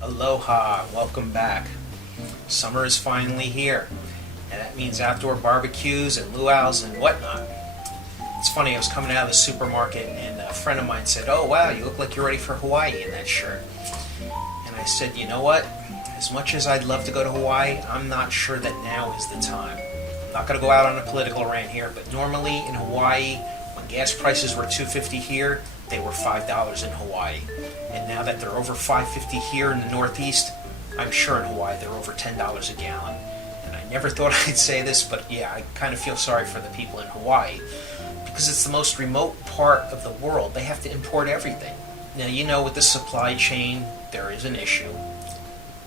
Aloha, welcome back. Summer is finally here, and that means outdoor barbecues and luau's and whatnot. It's funny, I was coming out of the supermarket and a friend of mine said, "Oh wow, you look like you're ready for Hawaii in that shirt." And I said, you know what? As much as I'd love to go to Hawaii, I'm not sure that now is the time. I'm not going to go out on a political rant here, but normally in Hawaii, when gas prices were $2.50 here, they were $5 in Hawaii. And now that they're over $5.50 here in the Northeast, I'm sure in Hawaii they're over $10 a gallon. And I never thought I'd say this, but yeah, I kind of feel sorry for the people in Hawaii because it's the most remote part of the world. They have to import everything. Now, you know, with the supply chain, there is an issue.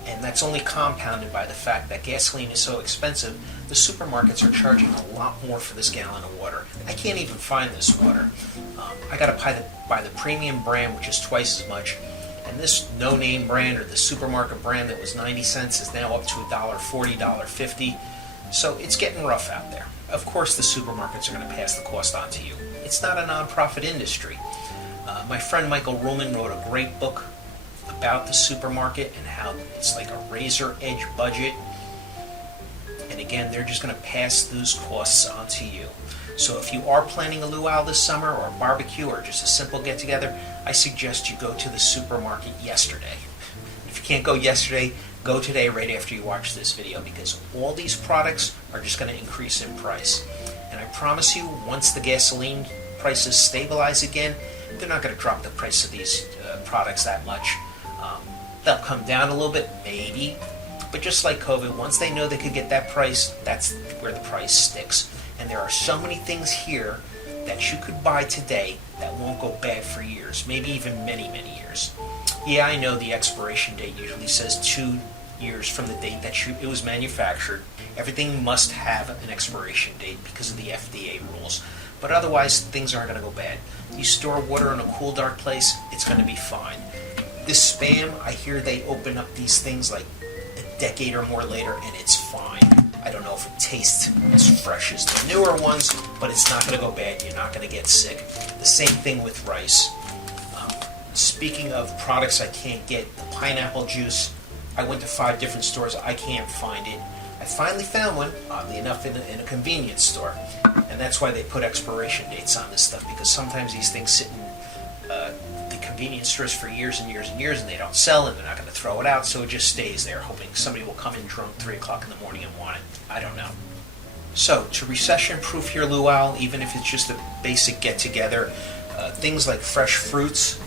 And that's only compounded by the fact that gasoline is so expensive, the supermarkets are charging a lot more for this gallon of water. I can't even find this water. I got to buy the premium brand, which is twice as much. And this no-name brand or the supermarket brand that was 90 cents is now up to $1.40, $1.50. So it's getting rough out there. Of course the supermarkets are going to pass the cost on to you. It's not a non-profit industry. My friend Michael Ruhlman wrote a great book about the supermarket and how it's like a razor edge budget. And again, they're just going to pass those costs on to you. So if you are planning a luau this summer or a barbecue or just a simple get-together, I suggest you go to the supermarket yesterday. If you can't go yesterday, go today right after you watch this video, because all these products are just going to increase in price. And I promise you, once the gasoline prices stabilize again, they're not going to drop the price of these products that much. They'll come down a little bit, maybe, but just like COVID, once they know they could get that price, that's where the price sticks. And there are so many things here that you could buy today that won't go bad for years, maybe even many, many years. Yeah, I know the expiration date usually says 2 years from the date that it was manufactured. Everything must have an expiration date because of the FDA rules. But otherwise, things aren't going to go bad. You store water in a cool, dark place, it's going to be fine. This Spam, I hear they open up these things like a decade or more later, and it's fine. I don't know if it tastes as fresh as the newer ones, but it's not going to go bad. You're not going to get sick. The same thing with rice. Speaking of products I can't get, the pineapple juice, I went to 5 different stores. I can't find it. I finally found one, oddly enough, in a convenience store. And that's why they put expiration dates on this stuff, because sometimes these things sit in the convenience stores for years and years and years, and they don't sell, and they're not going to throw it out, so it just stays there, hoping somebody will come in drunk 3 o'clock in the morning and want it. I don't know. So, to recession-proof your luau, even if it's just a basic get-together, things like fresh fruits,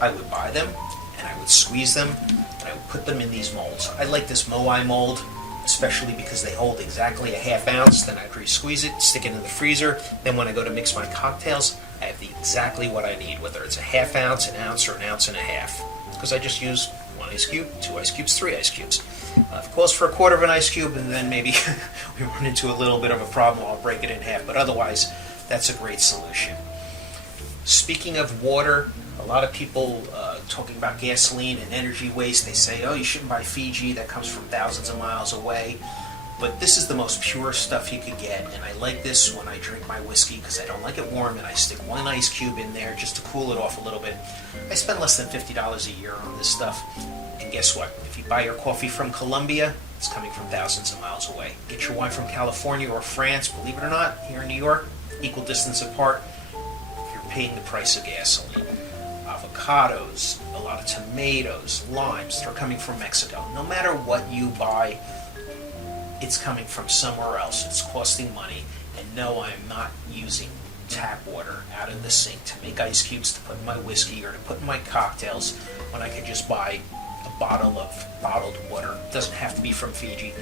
I would buy them, and I would squeeze them, and I would put them in these molds. I like this Moai mold, especially because they hold exactly a ½ ounce. Then I'd re-squeeze it, stick it in the freezer. Then when I go to mix my cocktails, I have exactly what I need, whether it's a ½ ounce, an ounce, or an ounce and a half. Because I just use 1 ice cube, 2 ice cubes, 3 ice cubes. If it calls for a quarter of an ice cube, and then maybe we run into a little bit of a problem, I'll break it in half. But otherwise, that's a great solution. Speaking of water, a lot of people talking about gasoline and energy waste, they say, oh, you shouldn't buy Fiji, that comes from thousands of miles away. But this is the most pure stuff you could get, and I like this when I drink my whiskey because I don't like it warm, and I stick 1 ice cube in there just to cool it off a little bit. I spend less than $50 a year on this stuff, and guess what? If you buy your coffee from Colombia, it's coming from thousands of miles away. Get your wine from California or France, believe it or not, here in New York, equal distance apart, you're paying the price of gasoline. Avocados, a lot of tomatoes, limes, they're coming from Mexico. No matter what you buy, it's coming from somewhere else. It's costing money. And no, I'm not using tap water out of the sink to make ice cubes to put in my whiskey or to put in my cocktails when I could just buy a bottle of bottled water. It doesn't have to be from Fiji.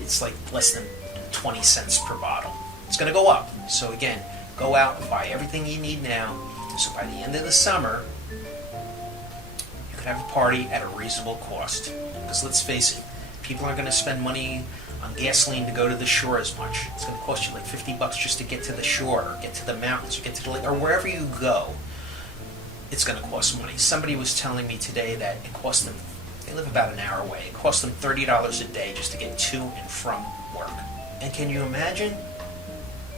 It's like less than 20 cents per bottle. It's going to go up. So again, go out and buy everything you need now. So by the end of the summer, you can have a party at a reasonable cost. Because let's face it, people aren't going to spend money on gasoline to go to the shore as much. It's going to cost you like $50 just to get to the shore, or get to the mountains, or get to the lake, or wherever you go. It's going to cost money. Somebody was telling me today that it cost them They live about an hour away. It costs them $30 a day just to get to and from work. And can you imagine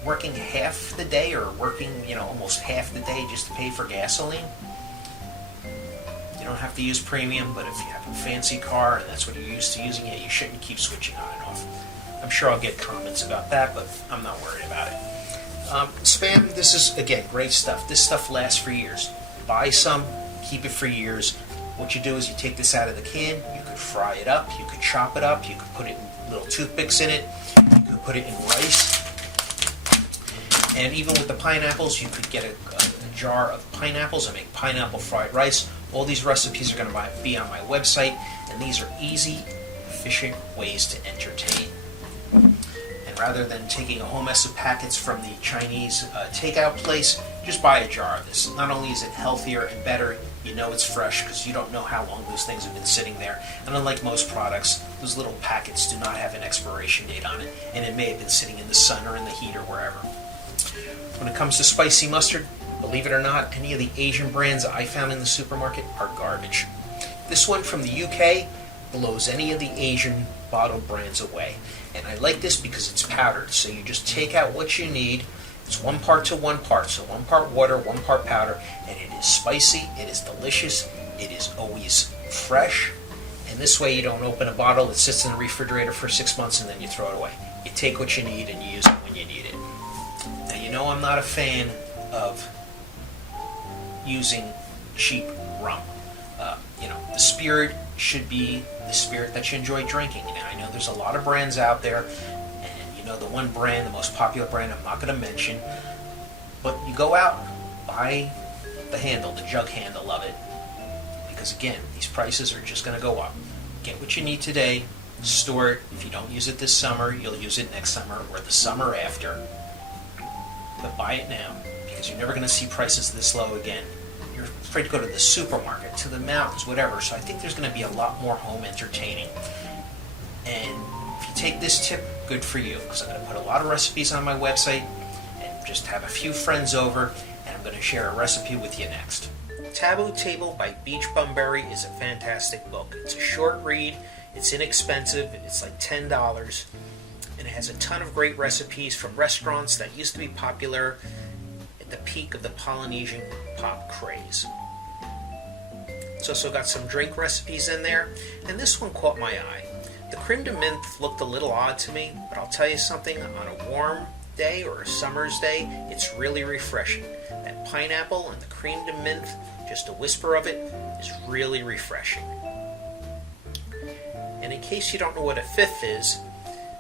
working half the day or working, almost half the day just to pay for gasoline? You don't have to use premium, but if you have a fancy car and that's what you're used to using it, you shouldn't keep switching on and off. I'm sure I'll get comments about that, but I'm not worried about it. Spam, this is, again, great stuff. This stuff lasts for years. Buy some, keep it for years. What you do is you take this out of the can, you could fry it up, you could chop it up, you could put it in little toothpicks in it, you could put it in rice. And even with the pineapples, you could get a jar of pineapples and make pineapple fried rice. All these recipes are going to be on my website, and these are easy, efficient ways to entertain. And rather than taking a whole mess of packets from the Chinese takeout place, just buy a jar of this. Not only is it healthier and better, you know it's fresh because you don't know how long those things have been sitting there. And unlike most products, those little packets do not have an expiration date on it, and it may have been sitting in the sun or in the heat or wherever. When it comes to spicy mustard, believe it or not, any of the Asian brands I found in the supermarket are garbage. This one from the UK blows any of the Asian bottled brands away. And I like this because it's powdered, so you just take out what you need. It's 1 part to 1 part, so 1 part water, 1 part powder, and it is spicy, it is delicious, it is always fresh, and this way you don't open a bottle that sits in the refrigerator for 6 months and then you throw it away. You take what you need and you use it when you need it. Now you know I'm not a fan of using cheap rum. The spirit should be the spirit that you enjoy drinking. And I know there's a lot of brands out there, and the one brand, the most popular brand I'm not going to mention, but you go out, buy the jug handle of it, because again, these prices are just going to go up. Get what you need today, store it. If you don't use it this summer, you'll use it next summer or the summer after. But buy it now, because you're never going to see prices this low again. You're afraid to go to the supermarket, to the mountains, whatever. So I think there's going to be a lot more home entertaining. And if you take this tip, good for you, because I'm going to put a lot of recipes on my website and just have a few friends over, and I'm going to share a recipe with you next. Taboo Table by Beach Bumberry is a fantastic book. It's a short read, it's inexpensive, it's like $10, and it has a ton of great recipes from restaurants that used to be popular at the peak of the Polynesian pop craze. It's also got some drink recipes in there, and this one caught my eye. The creme de menthe looked a little odd to me, but I'll tell you something, on a warm day or a summer's day, it's really refreshing. That pineapple and the creme de menthe, just a whisper of it, is really refreshing. And in case you don't know what a fifth is,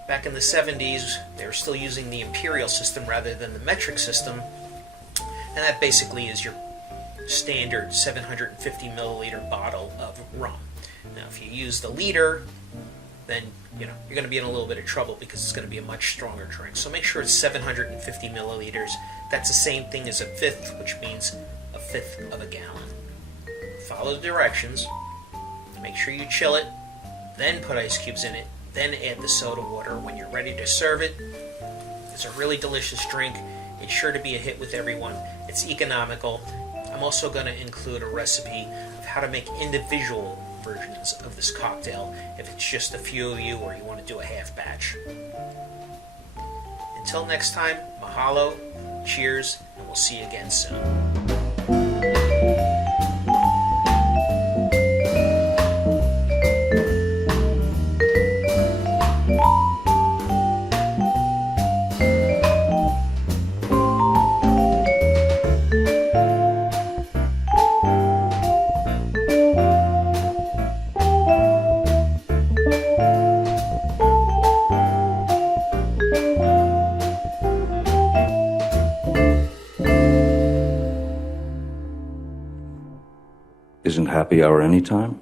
back in the 70s, they were still using the imperial system rather than the metric system, and that basically is your standard 750 milliliter bottle of rum. Now, if you use the liter, then you're going to be in a little bit of trouble because it's going to be a much stronger drink. So make sure it's 750 milliliters. That's the same thing as a fifth, which means a fifth of a gallon. Follow the directions. Make sure you chill it, then put ice cubes in it, then add the soda water when you're ready to serve it. It's a really delicious drink. It's sure to be a hit with everyone. It's economical. I'm also going to include a recipe of how to make individual versions of this cocktail if it's just a few of you or you want to do a half batch. Until next time, mahalo, cheers, and we'll see you again soon. Isn't happy hour anytime?